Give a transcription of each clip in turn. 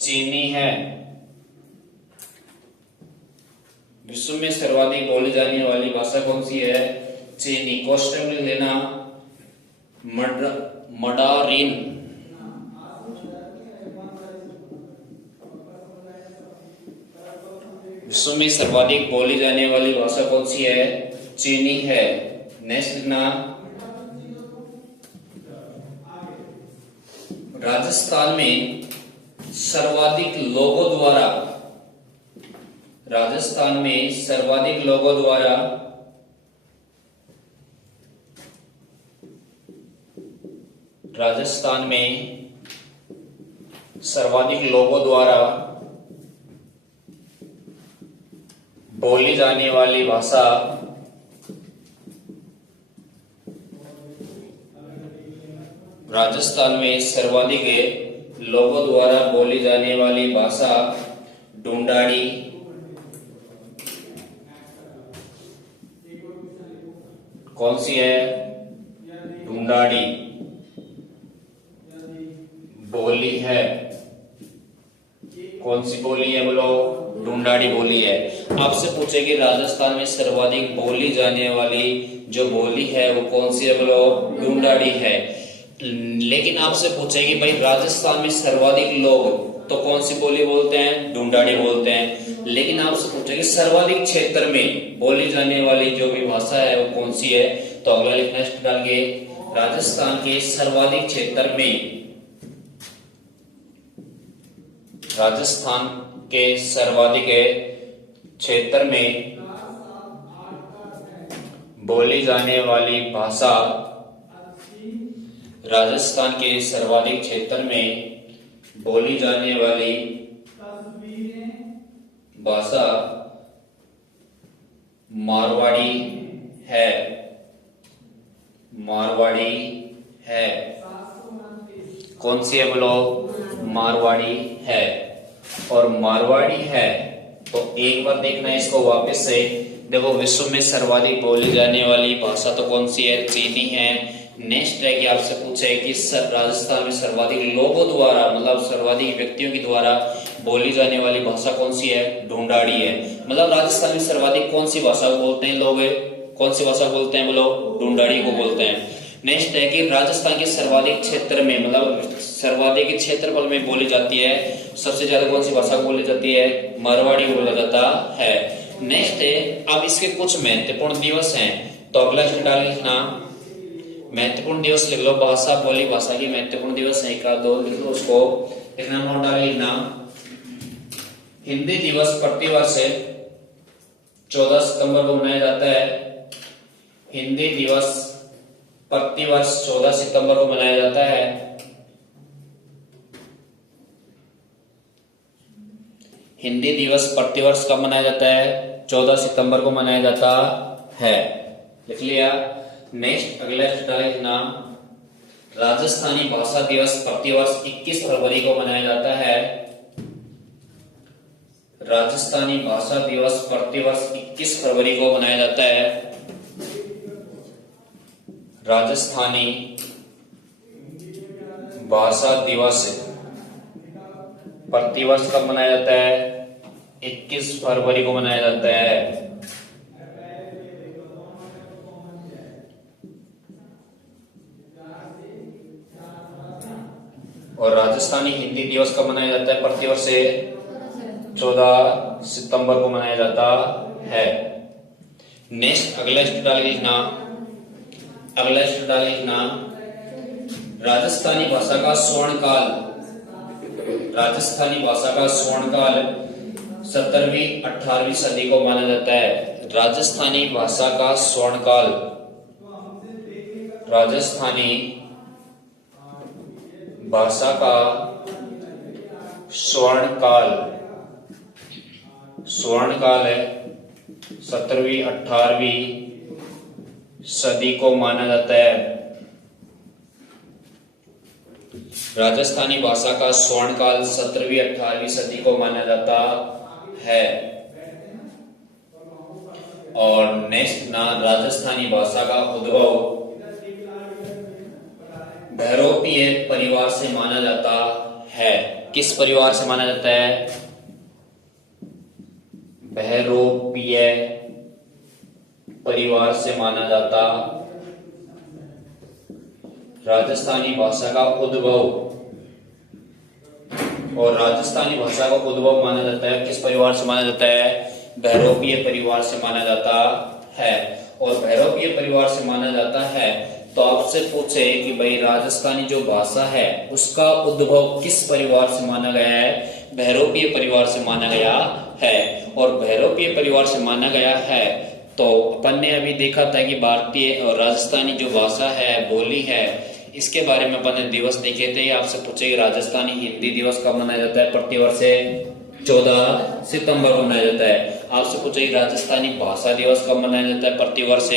चीनी है। विश्व में सर्वाधिक बोली जाने वाली भाषा कौन सी है? चीनी। क्वेश्चन में लेना मंडारिन। विश्व में सर्वाधिक बोली जाने वाली भाषा कौन सी है? चीनी है। नेक्स्ट लिखना राजस्थान में सर्वाधिक लोगों द्वारा राजस्थान में सर्वाधिक लोगों द्वारा राजस्थान में सर्वाधिक लोगों द्वारा बोली जाने वाली भाषा राजस्थान में सर्वाधिक लोगों द्वारा बोली जाने वाली भाषा ढूंढाड़ी। कौन सी है? ढूंढाड़ी बोली है। कौन सी बोली है बोलो? ढूंढाड़ी बोली है। आपसे पूछेगी राजस्थान में सर्वाधिक बोली जाने वाली जो बोली है वो कौन सी है बोलो? ढूंढाड़ी है। लेकिन आपसे पूछेगी भाई राजस्थान में सर्वाधिक लोग तो कौन सी बोली बोलते हैं? ढूंढाड़ी बोलते हैं। लेकिन आपसे पूछेगी सर्वाधिक क्षेत्र में बोली जाने वाली जो भी भाषा है वो कौन सी है? तो अगला लिखना डालिए राजस्थान के सर्वाधिक क्षेत्र में राजस्थान के सर्वाधिक क्षेत्र में बोली जाने वाली भाषा राजस्थान के सर्वाधिक क्षेत्र में बोली जाने वाली भाषा मारवाड़ी है। मारवाड़ी है। कौन सी है बोलो? मारवाड़ी है। और मारवाड़ी है तो एक बार देखना इसको वापस से। देखो विश्व में सर्वाधिक बोली जाने वाली भाषा तो कौन सी है? चीनी है। नेक्स्ट है कि आपसे पूछे कि राजस्थान में सर्वाधिक लोगों द्वारा मतलब सर्वाधिक व्यक्तियों के द्वारा बोली जाने वाली भाषा कौन सी है? ढूंढाड़ी है। मतलब राजस्थान में सर्वाधिक कौन सी भाषा को बोलते हैं लोग? कौन सी भाषा बोलते हैं बोलो? ढूंढाड़ी को बोलते हैं। नेक्स्ट है कि राजस्थान के सर्वाधिक क्षेत्र में मतलब सर्वाधिक क्षेत्रफल में बोली जाती है सबसे ज्यादा कौन सी भाषा बोली जाती है? मारवाड़ी बोला जाता है। नेक्स्ट है अब इसके कुछ महत्वपूर्ण दिवस हैं तो अगला डाल लिखना महत्वपूर्ण दिवस लिख लो। भाषा बोली भाषा की महत्वपूर्ण दिवस है का दो लिख लो उसको। लिखना नोट डाल लिखना हिंदी दिवस प्रतिवर्ष 14 सितंबर को मनाया जाता है। हिंदी दिवस प्रतिवर्ष 14 सितंबर को मनाया जाता है। हिंदी दिवस प्रतिवर्ष कब मनाया जाता है? 14 सितंबर को मनाया जाता है। लिख लिया। नेक्स्ट अगला लिखना राजस्थानी भाषा दिवस प्रतिवर्ष 21 फरवरी को मनाया जाता है। राजस्थानी भाषा दिवस प्रतिवर्ष 21 फरवरी को मनाया जाता है। राजस्थानी भाषा दिवस प्रतिवर्ष कब मनाया जाता है? 21 फरवरी को मनाया जाता है। और राजस्थानी हिंदी दिवस कब मनाया जाता है? प्रतिवर्ष 14 सितंबर को मनाया जाता है। नेक्स्ट अगला डाल लिखना राजस्थानी भाषा का स्वर्णकाल। राजस्थानी भाषा का स्वर्णकाल 17वीं 18वीं सदी को माना जाता है। राजस्थानी भाषा का स्वर्णकाल राजस्थानी भाषा का स्वर्णकाल है 17वीं 18वीं सदी को माना जाता है। राजस्थानी भाषा का स्वर्णकाल 17वीं 18वीं सदी को माना जाता है। और नेक्स्ट ना राजस्थानी भाषा का उद्भव बहुरूपीय परिवार से माना जाता है। किस परिवार से माना जाता है? बहरोपीय परिवार से माना जाता। राजस्थानी भाषा का उद्भव, और राजस्थानी भाषा का उद्भव माना जाता है किस परिवार से माना जाता है? बहरोपीय परिवार से माना जाता है। और बहरोपीय परिवार से माना जाता है तो आपसे पूछे कि भाई राजस्थानी जो भाषा है उसका उद्भव किस परिवार से माना गया है? बहरोपीय परिवार से माना गया है। और बहरोपीय परिवार से माना गया है तो अपन ने अभी देखा था कि भारतीय और राजस्थानी जो भाषा है, बोली है, इसके बारे में अपन ने दिवस देखे थे। आपसे पूछे कि राजस्थानी हिंदी दिवस कब मनाया जाता है? प्रतिवर्ष 14 सितंबर को मनाया जाता है। आपसे पूछे कि राजस्थानी भाषा दिवस कब मनाया जाता है? प्रतिवर्ष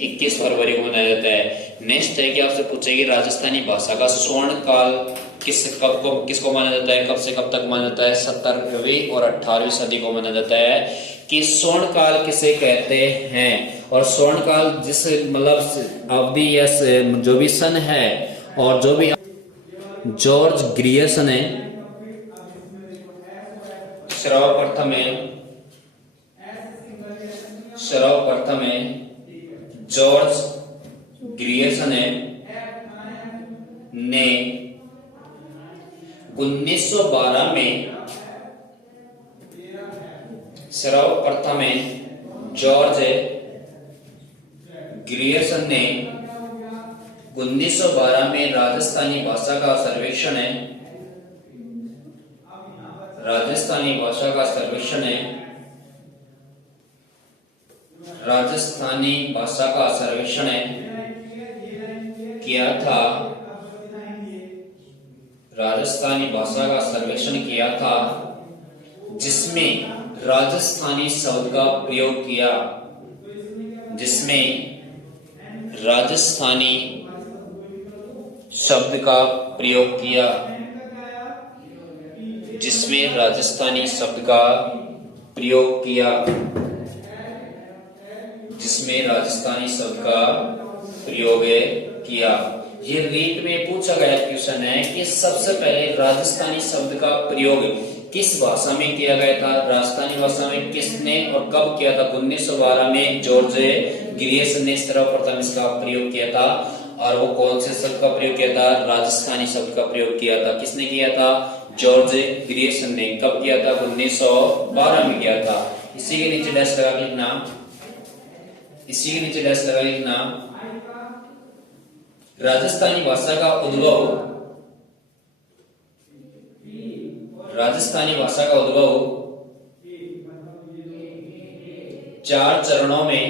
21 फरवरी को मनाया जाता है। नेक्स्ट है कि आपसे पूछे कि राजस्थानी भाषा का स्वर्ण काल किसको माना जाता है? कब से कब तक माना जाता है? 17वीं और 18वीं सदी को माना जाता है कि स्वर्ण काल किसे कहते हैं। और स्वर्ण काल जिस मतलब अवधि या जो भी सन है और जो भी जॉर्ज ग्रियर्सन ने सर्वप्रथम जॉर्ज ग्रियर्सन ने 1912 में सर्वप्रथम जॉर्ज ग्रियर्सन ने 1912 में राजस्थानी भाषा का सर्वेक्षण किया था जिसमें राजस्थानी शब्द का प्रयोग किया। ये रीट में पूछा गया क्वेश्चन है कि सबसे पहले राजस्थानी शब्द का प्रयोग किस भाषा में किया गया था? राजस्थानी भाषा में किसने और कब किया था? 1912 में जॉर्ज ग्रियर्सन ने सर्वप्रथम इसका प्रयोग किया था। और वो कौन से शब्द का प्रयोग किया था? राजस्थानी शब्द का प्रयोग किया था। किसने किया था? जॉर्ज ग्रियर्सन ने। कब किया था? 1912 में किया था। इसी के नीचे डैश लगा लिखना राजस्थानी भाषा का उद्भव 4 चरणों में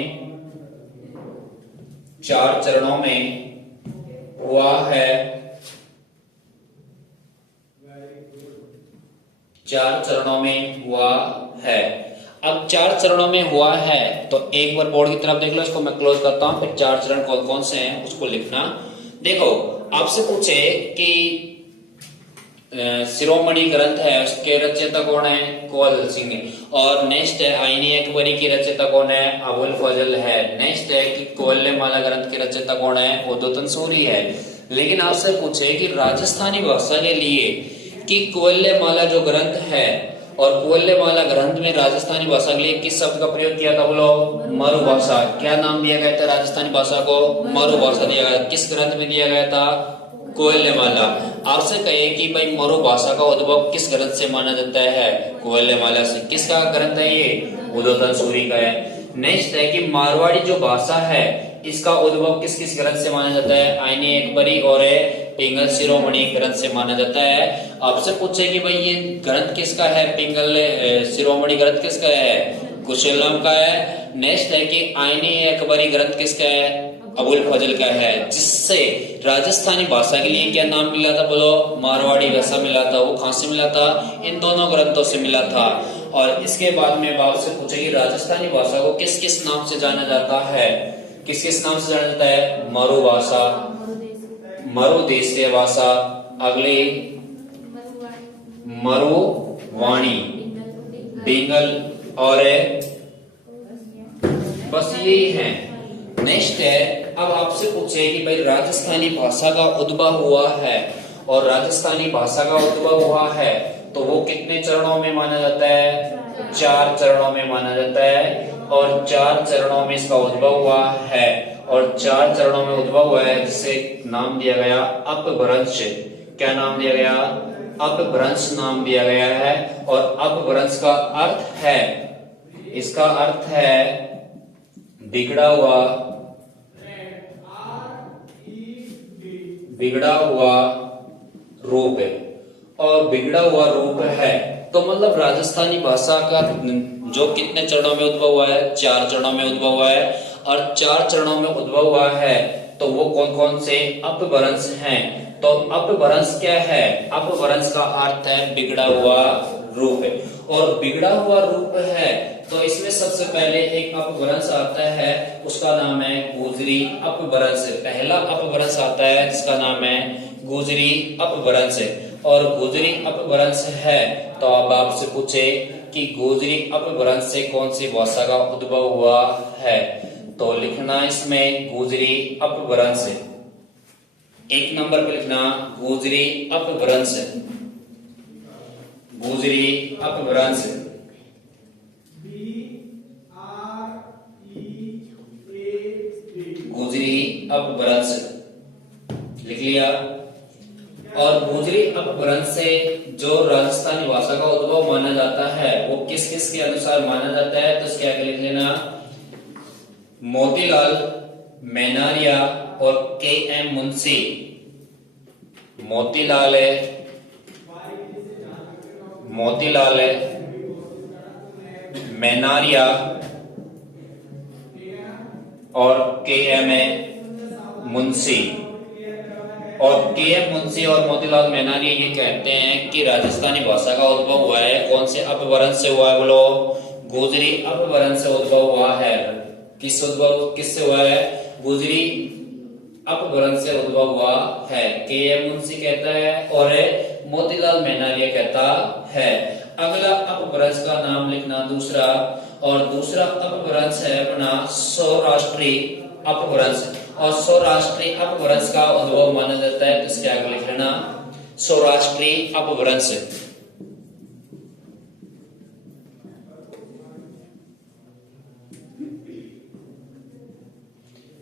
हुआ है। 4 चरणों में हुआ है। अब 4 चरणों में हुआ है तो एक बार बोर्ड की तरफ देख लो, इसको मैं क्लोज करता हूं। फिर 4 चरण कौन कौन से हैं उसको लिखना। देखो, आपसे पूछे कि शिरोमणि ग्रंथ है उसके रचयिता कौन है? कुंवर सिंह। और नेक्स्ट है आईनी अकबरी की रचयिता कौन है? अबुल फजल है। नेक्स्ट है कि कोल्लेमाला ग्रंथ के रचयिता कौन है? उद्दोतन सूरी है। लेकिन आपसे पूछे कि राजस्थानी भाषा के लिए कि कोल्लेमाला जो ग्रंथ है और कोल्लेमाला ग्रंथ में राजस्थानी भाषा के लिए किस शब्द का प्रयोग किया था? बोलो, मरु भाषा। क्या नाम दिया गया था राजस्थानी भाषा को? मरु भाषा दिया गया। किस ग्रंथ में दिया गया था? कोल्लेमाला। आपसे कहे कि भाई मरु भाषा का उद्भव किस ग्रंथ से माना जाता है? कोल्लेमाला से। किसका ग्रंथ है ये? उद्दोतन सूरी का है। नेक्स्ट है कि मारवाड़ी जो भाषा है इसका उद्भव किस किस ग्रंथ से माना जाता है? आईनी अकबरी और पिंगल शिरोमणि ग्रंथ से माना जाता है। आपसे पूछे कि भाई ये ग्रंथ किसका है? पिंगल शिरोमणि ग्रंथ किसका है? कुशलम का है। नेक्स्ट है कि आईनी अकबरी ग्रंथ किसका है? अबुल फजल का है। जिससे राजस्थानी भाषा के लिए क्या नाम मिला था? बोलो, मारवाड़ी भाषा मिला था। वो कहां से मिला था? इन दोनों ग्रंथों से मिला था। और इसके बाद में आपसे पूछे कि राजस्थानी भाषा को किस किस नाम से जाना जाता है? किस किस नाम से जाना जाता है? मरु भाषा, मरुदेशीय भाषा, अगली मरुवाणी, पिंगल, और बस यही है। नेक्स्ट है, अब आपसे पूछे कि भाई राजस्थानी भाषा का उद्भव हुआ है और राजस्थानी भाषा का उद्भव हुआ है तो वो कितने चरणों में माना जाता है? 4 चरणों में माना जाता है। और 4 चरणों में इसका उद्भव हुआ है और 4 चरणों में उद्भव हुआ है जिसे नाम दिया गया अपभ्रंश। क्या नाम दिया गया? अपभ्रंश नाम दिया गया है। और अपभ्रंश का अर्थ है, इसका अर्थ है बिगड़ा हुआ रूप है। और बिगड़ा हुआ रूप है तो मतलब राजस्थानी भाषा का जो कितने चरणों में उद्भव हुआ है? 4 चरणों में उद्भव हुआ है। और 4 चरणों में उद्भव हुआ है तो वो कौन कौन से अपभ्रंश हैं? तो अपभ्रंश क्या है? अपभ्रंश का अर्थ है बिगड़ा हुआ रूप है। और बिगड़ा हुआ रूप है तो इसमें सबसे पहले एक अपभ्रंश आता है, उसका नाम है गुजरी अपभ्रंश। पहला अपभ्रंश आता है जिसका नाम है गुजरी अपभ्रंश। और गुजरी अपभ्रंश है तो अब आपसे पूछे कि गुजरी अपभ्रंश से कौन सी भाषा का उद्भव हुआ है? तो लिखना इसमें गुजरी अपभ्रंश। 1 नंबर पे लिखना गुजरी अपभ्रंश। गुजरी अपभ्रंश। गुजरी अपभ्रंश लिख लिया। और गुजरी अपभ्रंश से जो राजस्थानी भाषा का उद्भव माना जाता है वो किस किस के अनुसार माना जाता है? तो इसके आगे लिख लेना मोतीलाल मेनारिया और के.एम. मुंशी। मोतीलाल मेनारिया और के.एम. मुंशी। और के.एम. मुंशी और मोतीलाल मेनारिया ये कहते हैं कि राजस्थानी भाषा का उद्भव हुआ है कौन से अपभ्रंश से हुआ है? बोलो, गुजरी अपभ्रंश से उद्भव हुआ है। किससे हुआ है? गुजरी अपभ्रंश से उद्भव हुआ है, के.एम. मुंशी कहता है और मोतीलाल मेनारिया कहता है। अगला अपभ्रंश का नाम लिखना दूसरा, और दूसरा अपभ्रंश है अपना सौराष्ट्री अपभ्रंश। और सौराष्ट्री अपभ्रंश का उद्भव माना जाता है तो इसके आगे लिख लेना सौराष्ट्री अपभ्रंश।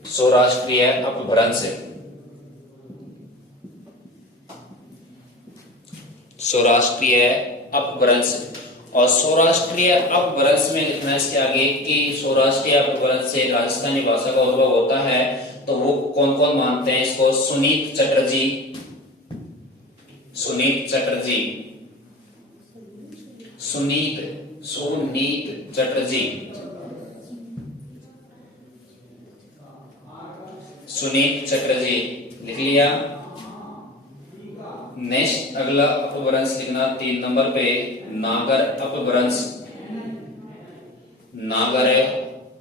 सौराष्ट्रीय अपभ्रंश। सौराष्ट्रीय अपभ्रंश। और सौराष्ट्रीय अपभ्रंश में लिखना इसके आगे कि सौराष्ट्रीय अपभ्रंश से राजस्थानी भाषा का उद्भव होता है तो वो कौन कौन मानते हैं इसको? सुनीत चटर्जी। सुनीत चटर्जी। सुनीत चटर्जी लिख लिया। नेक्स्ट अगला अपभ्रंश लिखना 3 नंबर पे नागर अपभ्रंश। नागर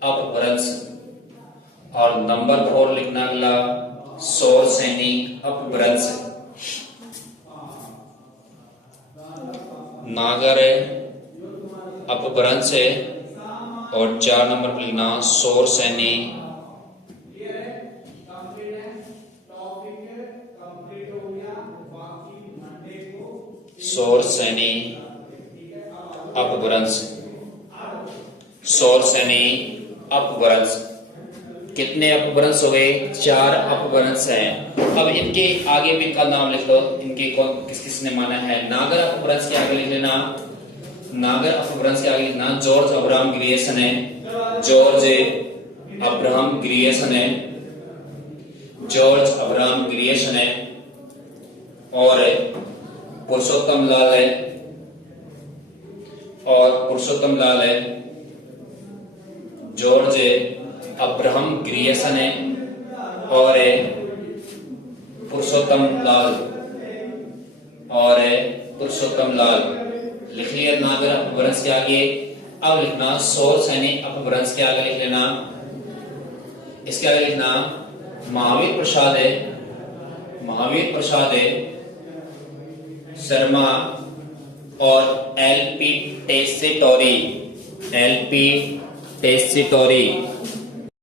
अपभ्रंश। और नंबर 4 लिखना अगला सौर सैनिक अपभ्रंश। नागर अपभ्रंश और 4 नंबर पर लिखना सौर सैनिक सौर सैनी अपभ्रंश। सौर सैनी अपभ्रंश। कितने अपभ्रंश हो गए? 4 अपभ्रंश हैं। अब इनके आगे भी इनका नाम लिख लो, इनके कौन किस किस ने माना है? नागर अपभ्रंश के आगे लिख लेना, नागर अपभ्रंश के आगे लिखना जॉर्ज अब्राहम ग्रियर्सन है। जॉर्ज अब्राहम ग्रियर्सन है। जॉर्ज अब्राहम ग्रियर्सन है। और पुरुषोत्तम लाल है। और पुरुषोत्तम लाल है। जॉर्ज अब्राहम ग्रियर्सन है और पुरुषोत्तम लाल। और पुरुषोत्तम लाल लिख लिया नागर अपभ्रंश के आगे। अब लिखना सौर सैनिक अपभ्रंश के आगे लिख लेना, इसके आगे लिखना महावीर प्रसाद है। महावीर प्रसाद है शर्मा और एल.पी. टेस्सीटोरी। एल.पी. टेस्सीटोरी